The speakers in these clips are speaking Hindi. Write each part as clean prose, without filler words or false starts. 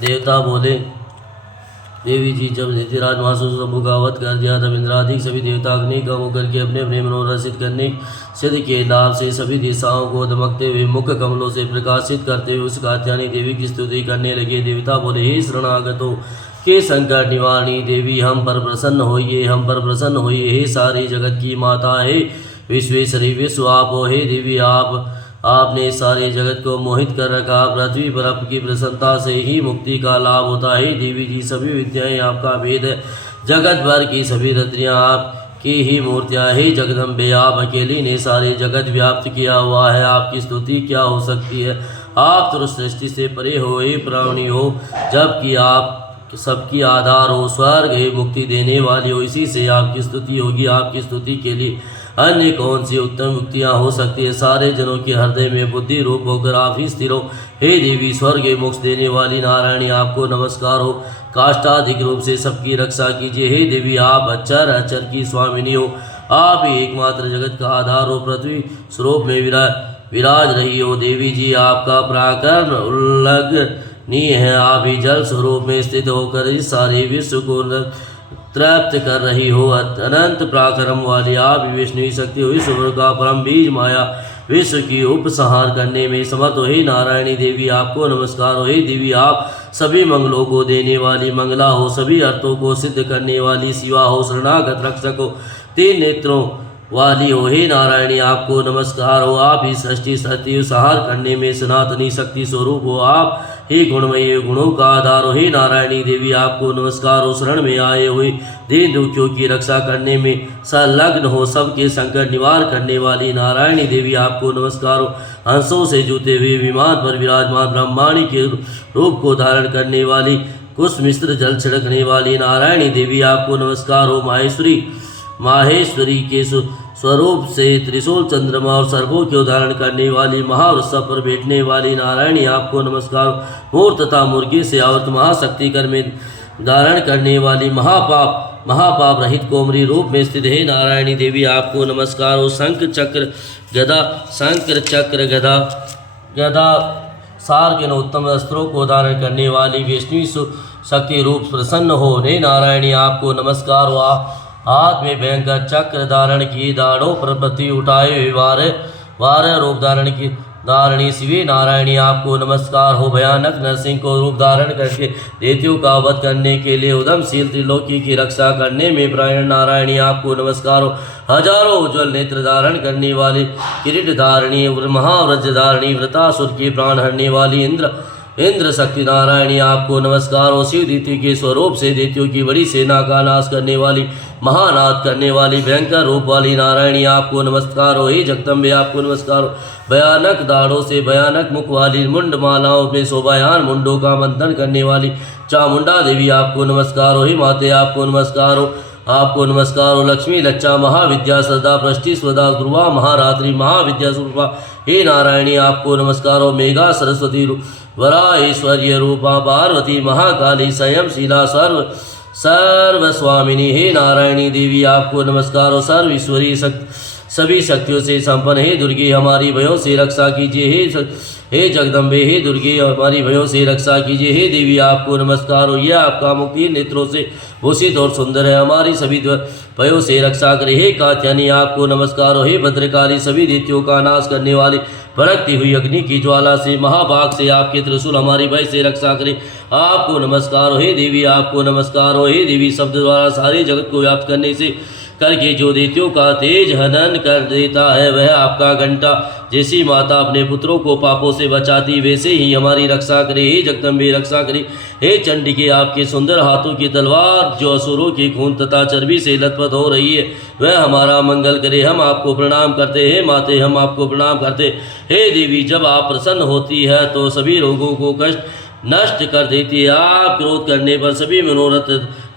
देवता बोले, देवी जी जब धृतराज महाशंभु का वध कर दिया तब इंद्रादिक सभी देवता अग्नि का मुख करके अपने अपने मनोरथ सिद्ध करने सिद्ध के लाभ से सभी दिशाओं को दमकते हुए मुख कमलों से प्रकाशित करते हुए उस कात्यायनी देवी की स्तुति करने लगे। देवता बोले, हे शरणागतों के संकट निवारणी देवी, हम पर प्रसन्न होइए, हम पर प्रसन्न होइए। हे सारे जगत की माता, हे विश्वेश्वरी विश्व आप हो। हे देवी, आपने सारे जगत को मोहित कर रखा। पृथ्वी पर आपकी प्रसन्नता से ही मुक्ति का लाभ होता है। देवी जी, सभी विद्याएं आपका भेद है। जगत भर की सभी रत्रियां आपकी ही मूर्तियां। हे जगदम्बे, आप अकेली ने सारे जगत व्याप्त किया हुआ है। आपकी स्तुति क्या हो सकती है? आप तो सृष्टि से परे हो, हे प्राणी हो, जबकि आप सबकी आधार हो, स्वर्ग है, मुक्ति देने वाली हो। इसी से आपकी स्तुति होगी। आपकी स्तुति के लिए अन्य कौन सी उत्तम युक्तियाँ हो सकती है? सारे जनों के हृदय में बुद्धि रूप होकर आप ही स्थिर हो। हे देवी, स्वर्ग मोक्ष देने वाली नारायणी, आपको नमस्कार हो। काष्ठाधिक रूप से सबकी रक्षा कीजिए। हे देवी, आप अक्षर अक्षर की स्वामिनी हो। आप ही एकमात्र जगत का आधार हो। पृथ्वी स्वरूप में विराज रही हो। देवी जी, आपका पराक्रम उल्लेखनीय है। आप ही जल स्वरूप में स्थित होकर इस सारे विश्व को तृप्त कर रही हो। अनंत पराक्रम वाली आप विष्णु शक्ति हो। विश्व का परम बीज माया विश्व की उपसंहार करने में समर्थ हो। हे नारायणी देवी, आपको नमस्कार हो। हे देवी, आप सभी मंगलों को देने वाली मंगला हो। सभी अर्थों को सिद्ध करने वाली शिवा हो। शरणागत रक्षक हो। तीन नेत्रों वाली हो। हे नारायणी, आपको नमस्कार हो। आप ही सृष्टि सत्य संहार करने में सनातनी शक्ति स्वरूप हो। आप हे गुणमय, गुणों का आधार हो। हे नारायणी देवी, आपको नमस्कार हो। शरण में आए हुए दीन दुखियों की रक्षा करने में संलग्न हो। सबके संकट निवार करने वाली नारायणी देवी, आपको नमस्कार हो। हंसों से जूते हुए विमान पर विराजमान ब्रह्माणी के रूप को धारण करने वाली कुश मिश्र जल छिड़कने वाली नारायणी देवी, आपको नमस्कार हो। माहेश्वरी के स्वरूप से त्रिशूल चंद्रमा और सर्पों के उदाहरण करने वाली महावृषभ पर बैठने वाली नारायणी, आपको नमस्कार। मोर तथा मुर्गी से आवृत महाशक्ति कर में धारण करने वाली महापाप रहित कोमरी रूप में स्थित है नारायणी देवी, आपको नमस्कार हो। शंख चक्र गदा सार के उत्तम अस्त्रों को धारण करने वाली विष्णु शक्ति रूप प्रसन्न हो। हे नारायणी, आपको नमस्कार हो। हाथ में भयंकर चक्र धारण की, दाढ़ों पर पति उठाए हुए वार रूप धारण की धारणी शिवे नारायणी, आपको नमस्कार हो। भयानक नरसिंह को रूप धारण करके दैत्यों का वध करने के लिए उदमशील त्रिलोकी की रक्षा करने में प्रायण नारायणी, आपको नमस्कार हो। हजारों उज्ज्वल नेत्र धारण करने वाली किरीट धारणी महाव्रज धारणी वृतासुर की प्राण हरने वाली इंद्र शक्ति नारायणी, आपको नमस्कार हो। शिव दैत्य के स्वरूप से दैत्यों की बड़ी सेना का नाश करने वाली महानाद करने वाली भयंकर रूप वाली नारायणी, आपको नमस्कार हो। हे जगदम्बे, आपको नमस्कार हो। भयानक दाढ़ों से भयानक मुख वाली मुंड मालाओं में शोभायान मुंडों का मंथन करने वाली चामुंडा देवी, आपको नमस्कार हो। हे माते, आपको नमस्कार हो। आपको नमस्कार हो। लक्ष्मी लच्चा महाविद्या सदा पृष्टि स्वदा ध्रुवा महारात्रि महाविद्या स्वरूपा, हे नारायणी, आपको नमस्कार हो। मेघा सरस्वती वरा ऐश्वर्य रूपा पार्वती महाकाली स्वयं शीला सर्व स्वामिनी, हे नारायणी देवी, आपको नमस्कार हो। सर्वेश्वरी सभी शक्तियों से संपन्न, हे दुर्गे, हमारी भयों से रक्षा कीजिए। हे जगदम्बे, हे दुर्गे, हमारी भयों से रक्षा कीजिए। हे देवी, आपको नमस्कार हो। यह आपका मुख तीन नेत्रों से भूषित और सुंदर है, हमारी सभी भयों से रक्षा करे। हे कात्यायनी, आपको नमस्कार हो। हे भद्रकाली, सभी दैत्यों का नाश करने वाली भड़कती हुई अग्नि की ज्वाला से महाभाग से आपके त्रिशूल हमारी भय से रक्षा करे, आपको नमस्कार हो। हे देवी, आपको नमस्कार हो। हे देवी, शब्द द्वारा सारे जगत को व्याप्त करने से करके जो दैत्यों का तेज हनन कर देता है, वह आपका घंटा जैसी माता अपने पुत्रों को पापों से बचाती, वैसे ही हमारी रक्षा करे। हे जगदम्बे, रक्षा करे। हे चंडिके, आपके सुंदर हाथों की तलवार जो असुरों की खून तथा चर्बी से लथपथ हो रही है, वह हमारा मंगल करे। हम आपको प्रणाम करते हैं माते, हम आपको प्रणाम करते। हे देवी, जब आप प्रसन्न होती है तो सभी रोगों को कष्ट नष्ट कर देती है। आप क्रोध करने पर सभी मनोरथ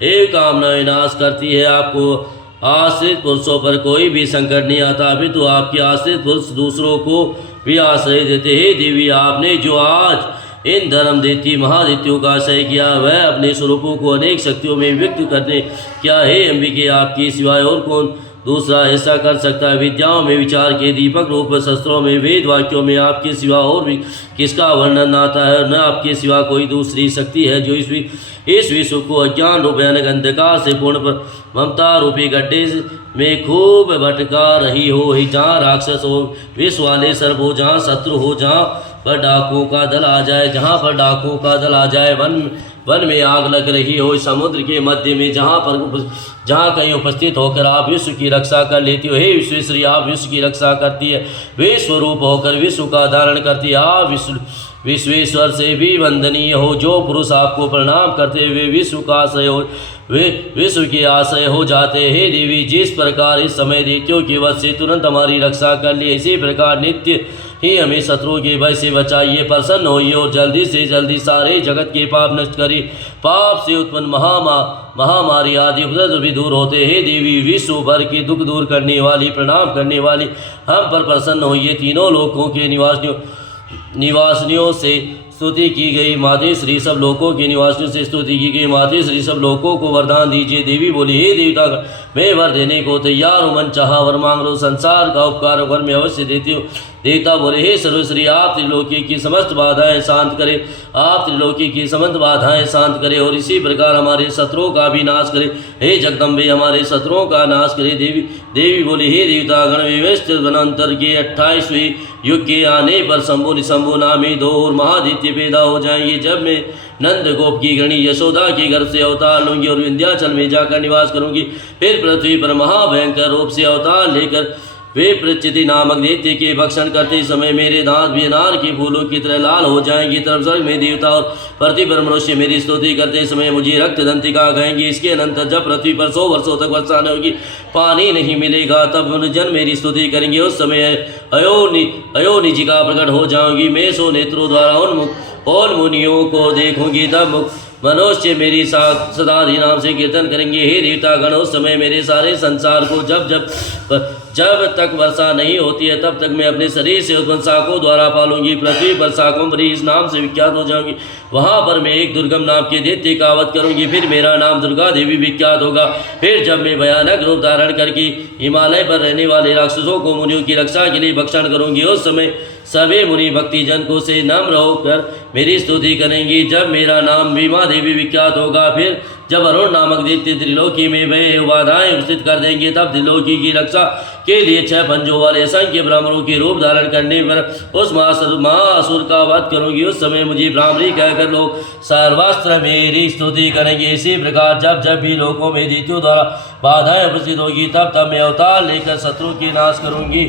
एक कामनाएं नाश करती है। आपको आश्रित पुरुषों पर कोई भी संकट नहीं आता, अभी तो आपके आश्रित पुरुष दूसरों को भी आश्रय देते हैं। देवी, आपने जो आज इन धर्म देती महादित्यों का आश्रय किया, वह अपने स्वरूपों को अनेक शक्तियों में व्यक्त करने क्या है। अंबिके, आपकी सिवाय और दूसरा हिस्सा कर सकता है। विद्याओं में विचार के दीपक रूप शस्त्रों में वेद वाक्यों में आपके सिवा और भी किसका वर्णन आता है। न आपके सिवा कोई दूसरी शक्ति है जो इस विश्व को अज्ञान रूप भयानक अंधकार से पूर्ण पर ममता रूपी गड्ढे में खूब भटका रही हो। जहाँ राक्षस हो, विष वाले सर्प हो, जहाँ शत्रु हो, जहाँ पर डाकुओं का दल आ जाए, जहाँ पर डाकुओं का दल आ जाए, वन में आग लग रही हो, समुद्र के मध्य में जहाँ कहीं उपस्थित होकर आप विश्व की रक्षा कर लेती हो। हे विश्वेश्वरी, आप विश्व की रक्षा करती है, वे स्वरूप होकर विश्व का धारण करती है। आप विश्वेश्वर से भी वंदनीय हो। जो पुरुष आपको प्रणाम करते वे विश्व का आश्रय हो, वे विश्व के आश्रय हो जाते। हे देवी, जिस प्रकार इस समय दैत्यों के वश से तुरंत हमारी रक्षा कर लिए, इसी प्रकार नित्य ही हमें शत्रुओं के भय से बचाइए। प्रसन्न होइए और जल्दी से जल्दी सारे जगत के पाप नष्ट करिए। पाप से उत्पन्न महामारी आदि उपद्रव भी दूर होते। हे देवी, विश्व भर के दुख दूर करने वाली, प्रणाम करने वाली, हम पर प्रसन्न होइए। तीनों लोकों के निवासियों से स्तुति की गई माते श्री, सब लोकों के निवासियों से स्तुति की गई माते श्री, सब लोकों को वरदान दीजिए। देवी बोली, हे देवता, मैं वर देने को तैयार हूँ, मन चाहा वर मांग लो, संसार का उपकार वर मैं अवश्य देती हूँ। देवता बोले, हे सर्वश्री, आप त्रिलोकी की समस्त बाधाएं शांत करें, आप त्रिलोकी की समस्त बाधाएं शांत करें और इसी प्रकार हमारे शत्रुओं का भी नाश करें। हे जगदम्बे, हमारे शत्रुओं का नाश करें। देवी बोली, हे देवता गण, व्यवस्थित वनांतर के 28वें युग के आने पर शंभु निशंभु नामे 2 और महादित्य पैदा हो जाएंगे। जब मैं नंद गोप की गणी यशोदा के घर से अवतार लूंगी और विंध्याचल में जाकर निवास करूंगी, फिर पृथ्वी पर महाभयंकर रूप से अवतार लेकर वे प्रचिति नामक दैत्य के भक्षण करते समय मेरे दांत भी अनार के फूलों की तरह लाल हो जाएंगे। तब स्वर्ग में देवता और पृथ्वी पर मनुष्य मेरी स्तुति करते समय मुझे रक्त दंतिका कहेंगे। इसके अनंतर जब पृथ्वी पर 100 वर्षों तक वर्षा न होगी, पानी नहीं मिलेगा, तब मनुजन मेरी स्तुति करेंगे। उस समय अयोनिजिका प्रकट हो जाऊंगी। मैं सो नेत्रों द्वारा उन मुनियों को देखूंगी। तब मनुष्य मेरी सदाधि नाम से कीर्तन करेंगे। हे देवता गण, उस समय मेरे सारे संसार को जब तक वर्षा नहीं होती है तब तक मैं अपने शरीर से उत्पन्न शाखों द्वारा पालूंगी। पृथ्वी पर शाकंभरी इस नाम से विख्यात हो जाऊंगी। वहां पर मैं एक दुर्गम नाम के दैत्य का वध करूंगी, फिर मेरा नाम दुर्गा देवी विख्यात होगा। फिर जब मैं भयानक रूप धारण करके हिमालय पर रहने वाले राक्षसों को मुनियों की रक्षा के लिए भक्षण करूंगी, उस समय सभी मुनि भक्ति जन को से नम्र होकर मेरी स्तुति करेंगी। जब मेरा नाम भीमा देवी विख्यात होगा, फिर जब अरुण नामक दैत्य त्रिलोकी में वे बाधाएं उपस्थित कर देंगे, तब त्रिलोकी की रक्षा के लिए 6 पंजों वाले असंख्य ब्राह्मणों के रूप धारण करने पर उस महाअसुर का वध करूंगी। उस समय मुझे ब्राह्मणी कहकर लोग सर्वस्त्र मेरी स्तुति करेंगे। इसी प्रकार जब भी लोगों में दैत्यों द्वारा बाधाएं उपस्थित होगी, तब मैं अवतार लेकर शत्रु की नाश करूंगी।